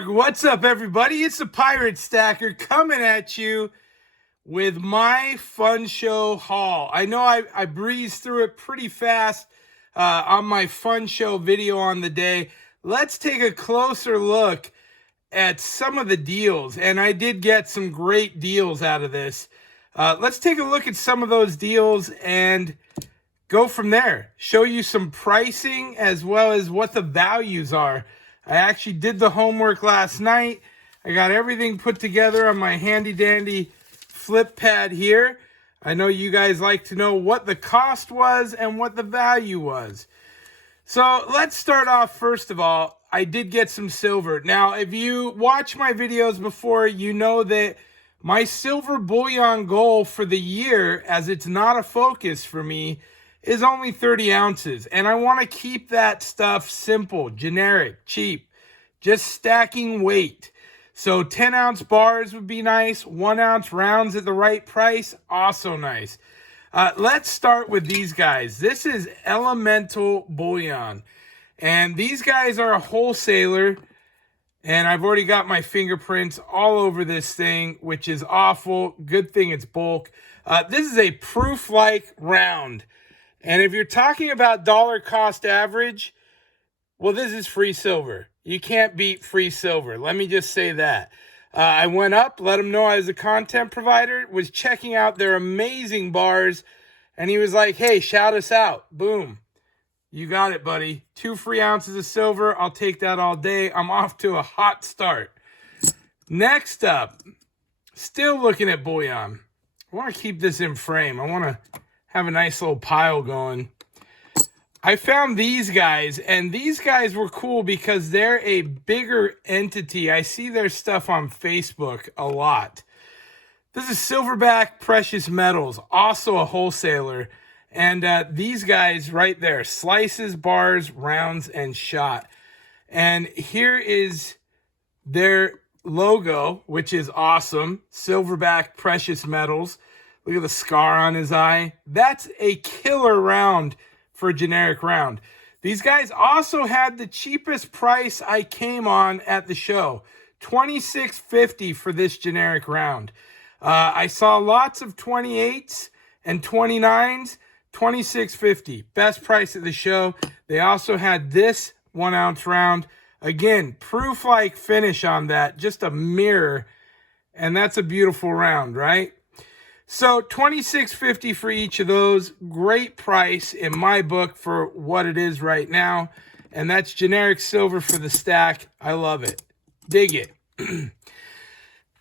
What's up, everybody? It's the Pirate Stacker coming at you with my fun show haul. I know I breezed through it pretty fast on my fun show video on the day. Let's take a closer look at some of the deals, and I did get some great deals out of this. Let's take a look at some of those deals and go from there. Show you some pricing as well as what the values are. I actually did the homework last night. I got everything put together on my handy dandy flip pad here. I know you guys like to know what the cost was and what the value was. So let's start off. First of all, I did get some silver. Now, if you watch my videos before, you know that my silver bullion goal for the year, as it's not a focus for me, is only 30 ounces. And I want to keep that stuff simple, generic, cheap, just stacking weight. So 10-ounce bars would be nice. 1-ounce rounds at the right price, also nice. Let's start with these guys. This is Elemental Bullion. And these guys are a wholesaler. And I've already got my fingerprints all over this thing, which is awful. Good thing it's bulk. This is a proof-like round. And if you're talking about dollar cost average, well, this is free silver. You can't beat free silver. Let me just say that. I went up, let him know I was a content provider, was checking out their amazing bars, and he was like, hey, shout us out. Boom. You got it, buddy. 2 free ounces of silver. I'll take that all day. I'm off to a hot start. Next up, still looking at bullion. I want to keep this in frame. I want to have a nice little pile going. I found these guys, and these guys were cool because they're a bigger entity. I see their stuff on Facebook a lot. This is Silverback Precious Metals, also a wholesaler. And these guys right there, slices, bars, rounds, and shot. And here is their logo, which is awesome. Silverback Precious Metals. Look at the scar on his eye. That's a killer round for a generic round. These guys also had the cheapest price I came on at the show. $26.50 for this generic round. I saw lots of 28s and 29s. $26.50. Best price at the show. They also had this 1-ounce round. Again, proof-like finish on that. Just a mirror. And that's a beautiful round, right? So $26.50 for each of those. Great price in my book for what it is right now. And that's generic silver for the stack. I love it. Dig it.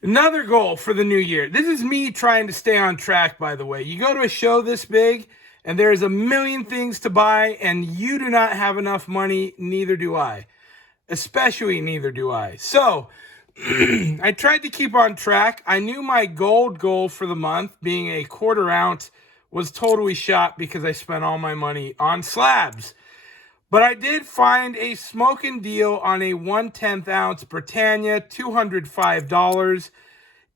Another goal for the new year. This is me trying to stay on track, by the way. You go to a show this big, and there's a million things to buy, and you do not have enough money. Neither do I. Especially neither do I. So I tried to keep on track. I knew my gold goal for the month, being a 1/4 ounce, was totally shot because I spent all my money on slabs. But I did find a smoking deal on a 1/10 ounce Britannia, $205.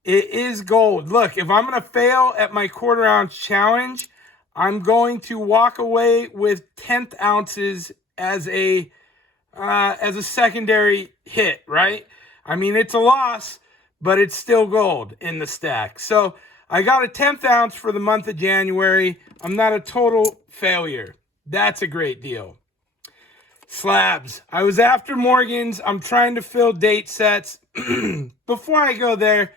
It is gold. Look, if I'm going to fail at my 1/4 ounce challenge, I'm going to walk away with 10th ounces as a secondary hit, right? I mean, it's a loss, but it's still gold in the stack. So I got a 10th ounce for the month of January. I'm not a total failure. That's a great deal. Slabs. I was after Morgan's. I'm trying to fill date sets. Before I go there,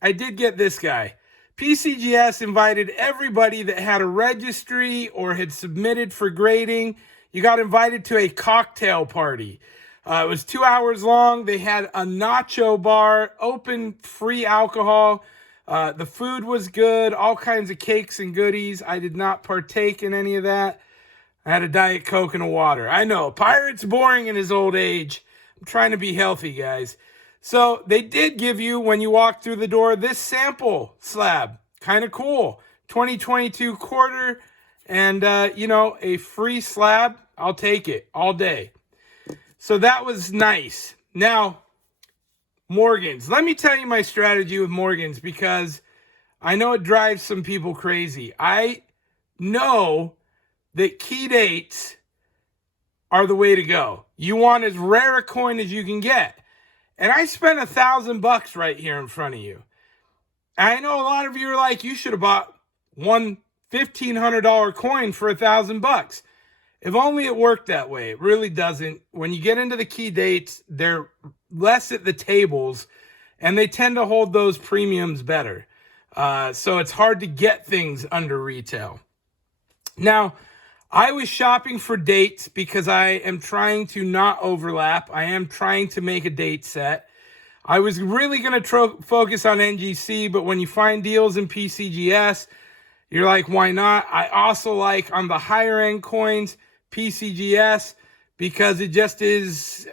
I did get this guy. PCGS invited everybody that had a registry or had submitted for grading. You got invited to a cocktail party. It was 2 hours long. They had a nacho bar, open, free alcohol. The food was good, all kinds of cakes and goodies. I did not partake in any of that. I had a Diet Coke and a water. I know, Pirate's boring in his old age. I'm trying to be healthy, guys. So they did give you, when you walk through the door, this sample slab. Kind of cool. 2022 1/4 and, a free slab. I'll take it all day. So that was nice. Now, Morgan's. Let me tell you my strategy with Morgan's because I know it drives some people crazy. I know that key dates are the way to go. You want as rare a coin as you can get. And I spent $1,000 right here in front of you. And I know a lot of you are like, you should have bought one $1,500 coin for $1,000. If only it worked that way. It really doesn't. When you get into the key dates, they're less at the tables, and they tend to hold those premiums better. So it's hard to get things under retail. Now, I was shopping for dates because I am trying to not overlap. I am trying to make a date set. I was really going to focus on NGC, but when you find deals in PCGS, you're like, why not? I also like, on the higher end coins, PCGS, because it just is,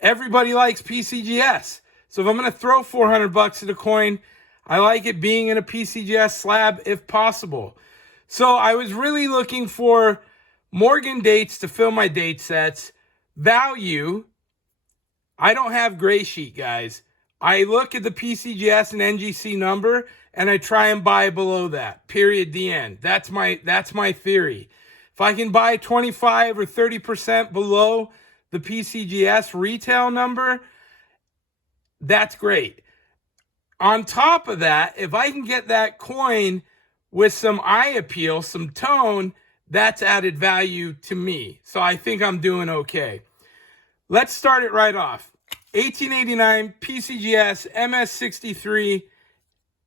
everybody likes PCGS. So if I'm going to throw $400 at a coin, I like it being in a PCGS slab if possible. So I was really looking for Morgan dates to fill my date sets. Value, I don't have gray sheet, guys. I look at the PCGS and NGC number, and I try and buy below that. Period. The end. That's my theory. If I can buy 25 or 30% below the PCGS retail number, that's great. On top of that, if I can get that coin with some eye appeal, some tone, that's added value to me. So I think I'm doing okay. Let's start it right off. 1889 PCGS MS63.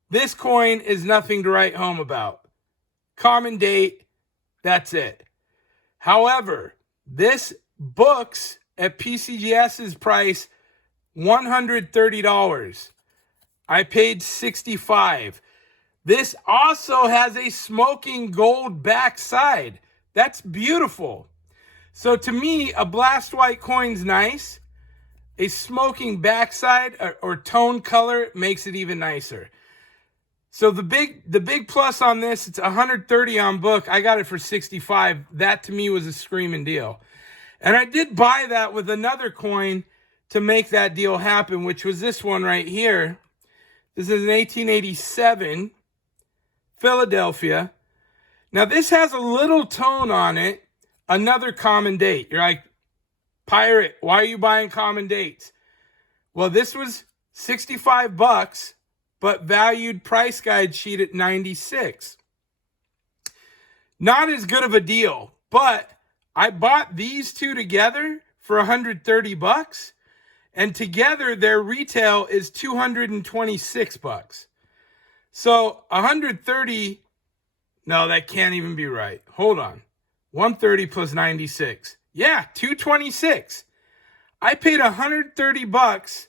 This coin is nothing to write home about. Common date, that's it. However, this books at PCGS's price $130. I paid $65. This also has a smoking gold backside. That's beautiful. So to me, a blast white coin's nice. A smoking backside or tone color makes it even nicer. So the big plus on this, it's $130 on book. I got it for $65. That to me was a screaming deal. And I did buy that with another coin to make that deal happen, which was this one right here. This is an 1887 Philadelphia. Now this has a little tone on it. Another common date. You're like, Pirate, why are you buying common dates? Well, this was $65, but valued price guide sheet at $96. Not as good of a deal, but I bought these two together for $130, and together their retail is $226. So $130, no, that can't even be right. Hold on. 130 plus 96. Yeah, $226. I paid $130.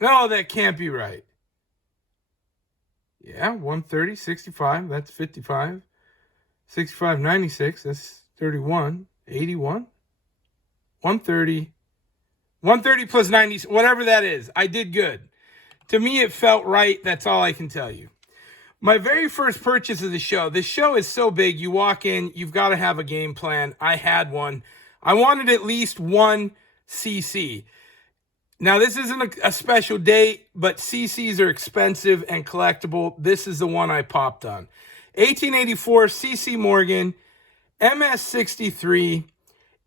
No, that can't be right. Yeah, 130, 65, that's 55. 65, 96, that's 31. 81. 130. 130 plus 90, whatever that is. I did good. To me, it felt right. That's all I can tell you. My very first purchase of the show. This show is so big. You walk in, you've got to have a game plan. I had one. I wanted at least one CC. Now, this isn't a special date, but CCs are expensive and collectible. This is the one I popped on. 1884 NGC Morgan, MS63.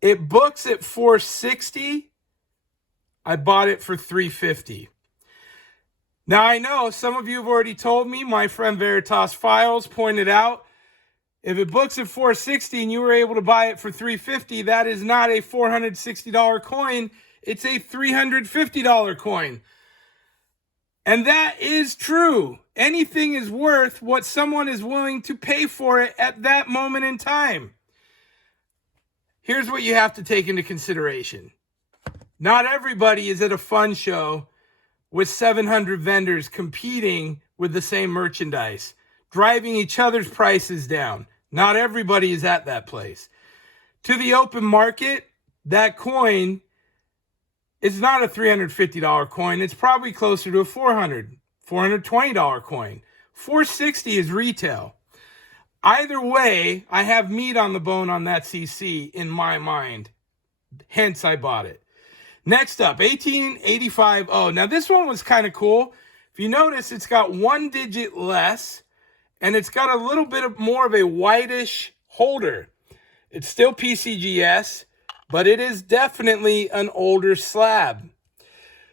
It books at $460. I bought it for $350. Now, I know some of you have already told me, my friend Veritas Files pointed out, if it books at $460 and you were able to buy it for $350, that is not a $460 coin. It's a $350 coin. And that is true. Anything is worth what someone is willing to pay for it at that moment in time. Here's what you have to take into consideration. Not everybody is at a fun show with 700 vendors competing with the same merchandise, driving each other's prices down. Not everybody is at that place. To the open market, that coin is not a $350 coin. It's probably closer to a $420 coin. $460 is retail. Either way, I have meat on the bone on that CC in my mind. Hence, I bought it. Next up, 1885. Oh, now this one was kind of cool. If you notice, it's got one digit less, and it's got a little bit more of a whitish holder. It's still PCGS, but it is definitely an older slab.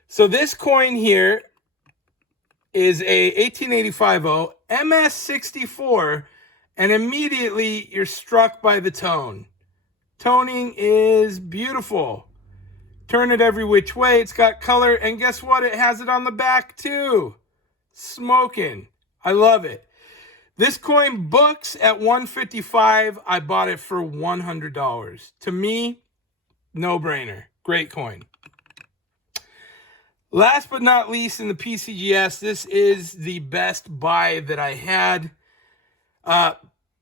So this coin here is a 1885 MS64, and immediately you're struck by the tone. Toning is beautiful. Turn it every which way. It's got color, and guess what? It has it on the back too. Smoking. I love it. This coin books at $155. I bought it for $100. To me, no brainer. Great coin. Last but not least, in the PCGS, this is the best buy that I had.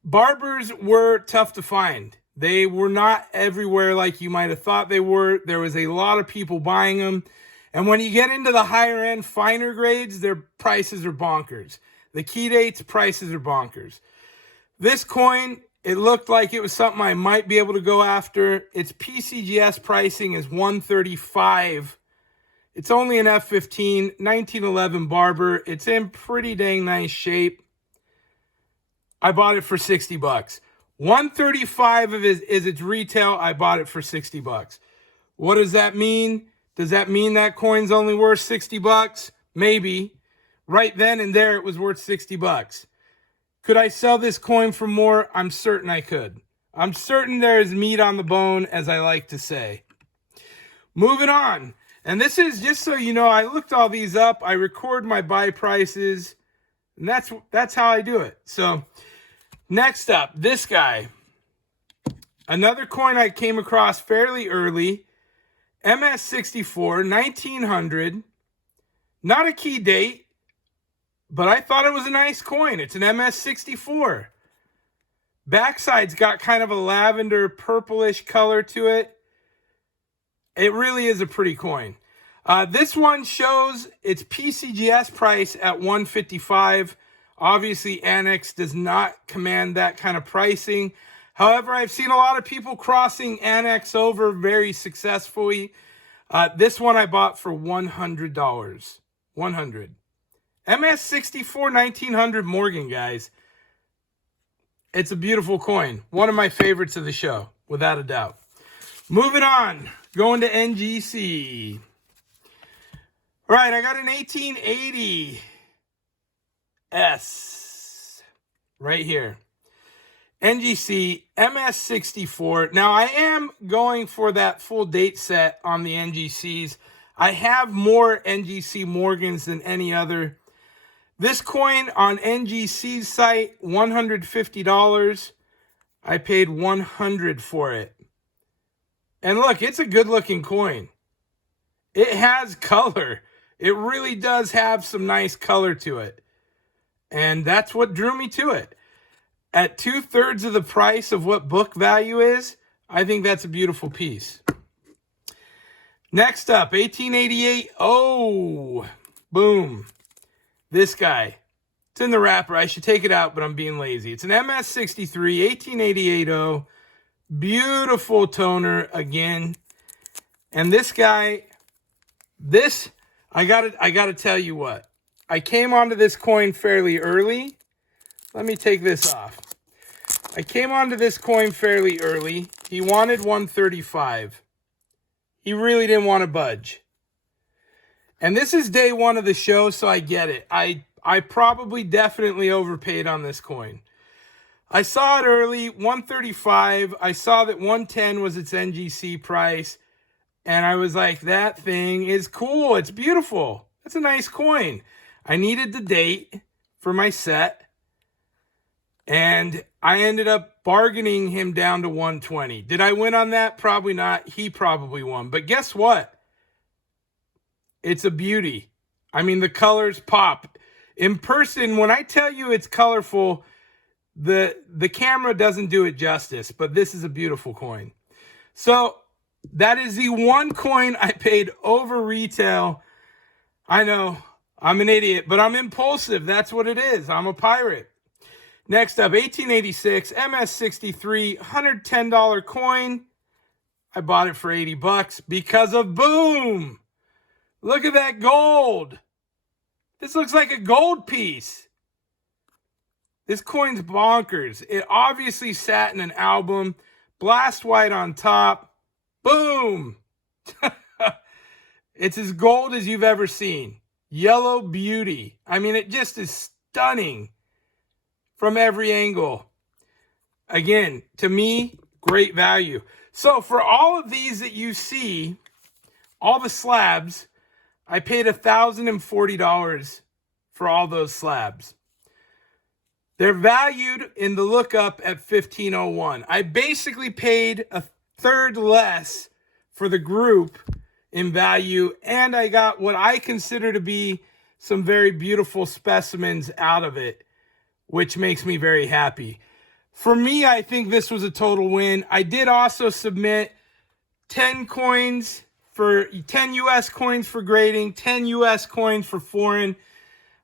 Barbers were tough to find. They were not everywhere like you might have thought they were. There was a lot of people buying them. And when you get into the higher end, finer grades, their prices are bonkers. The key dates, prices are bonkers. This coin, it looked like it was something I might be able to go after. Its PCGS pricing is $135. It's only an F15, 1911 Barber. It's in pretty dang nice shape. I bought it for $60. $135 is its retail. I bought it for $60. What does that mean? Does that mean that coin's only worth $60? Maybe. Right then and there, it was worth $60. Could I sell this coin for more? I'm certain I could. I'm certain there is meat on the bone, as I like to say. Moving on. And this is, just so you know, I looked all these up. I record my buy prices, and that's how I do it. So next up, this guy. Another coin I came across fairly early. MS64, 1900. Not a key date, but I thought it was a nice coin. It's an MS64. Backside's got kind of a lavender purplish color to it. It really is a pretty coin. This one shows its PCGS price at $155. Obviously, Annex does not command that kind of pricing. However, I've seen a lot of people crossing Annex over very successfully. This one I bought for $100. $100. MS64 1900 Morgan, guys. It's a beautiful coin. One of my favorites of the show, without a doubt. Moving on. Going to NGC. All right, I got an 1880 S right here. NGC MS64. Now, I am going for that full date set on the NGCs. I have more NGC Morgans than any other. This coin on NGC's site, $150. I paid $100 for it. And look, it's a good-looking coin. It has color. It really does have some nice color to it. And that's what drew me to it. At 2/3 of the price of what book value is, I think that's a beautiful piece. Next up, 1888. Oh, boom. This guy. It's in the wrapper. I should take it out, but I'm being lazy. It's an MS63, 1888. Beautiful toner again. And this guy, I gotta tell you what. I came onto this coin fairly early. Let me take this off. I came onto this coin fairly early. He wanted $135. He really didn't want to budge. And this is day one of the show, so I get it. I probably definitely overpaid on this coin. I saw it early, $135. I saw that $110 was its NGC price. And I was like, that thing is cool. It's beautiful. That's a nice coin. I needed the date for my set. And I ended up bargaining him down to $120. Did I win on that? Probably not. He probably won. But guess what? It's a beauty. I mean, the colors pop. In person, when I tell you it's colorful, the camera doesn't do it justice, but this is a beautiful coin. So that is the one coin I paid over retail. I know, I'm an idiot, but I'm impulsive. That's what it is. I'm a pirate. Next up, 1886 MS63, $110 coin. I bought it for $80 because of boom. Look at that gold. This looks like a gold piece. This coin's bonkers. It obviously sat in an album. Blast white on top. Boom. It's as gold as you've ever seen. Yellow beauty. I mean, it just is stunning from every angle. Again, to me, great value. So for all of these that you see, all the slabs, I paid $1,040 for all those slabs. They're valued in the lookup at $1,501. I basically paid a third less for the group in value, and I got what I consider to be some very beautiful specimens out of it, which makes me very happy. For me, I think this was a total win. I did also submit 10 coins for 10 US coins for grading, 10 US coins for foreign,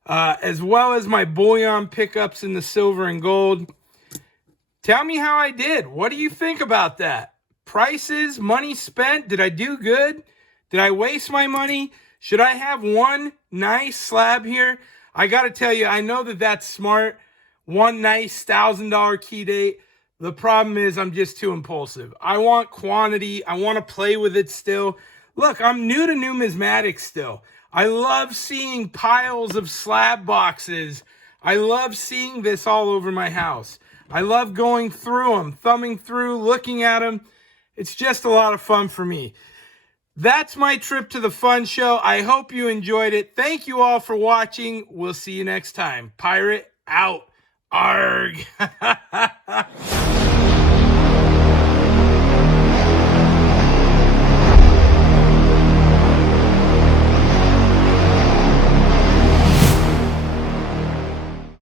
as well as my bullion pickups in the silver and gold. Tell me how I did. What do you think about that? Prices, money spent, did I do good? Did I waste my money? Should I have one nice slab here? I got to tell you, I know that that's smart. One nice $1,000 key date. The problem is I'm just too impulsive. I want quantity. I want to play with it still. Look, I'm new to numismatics still. I love seeing piles of slab boxes. I love seeing this all over my house. I love going through them, thumbing through, looking at them. It's just a lot of fun for me. That's my trip to the fun show. I hope you enjoyed it. Thank you all for watching. We'll see you next time. Pirate out. Arghhhhh.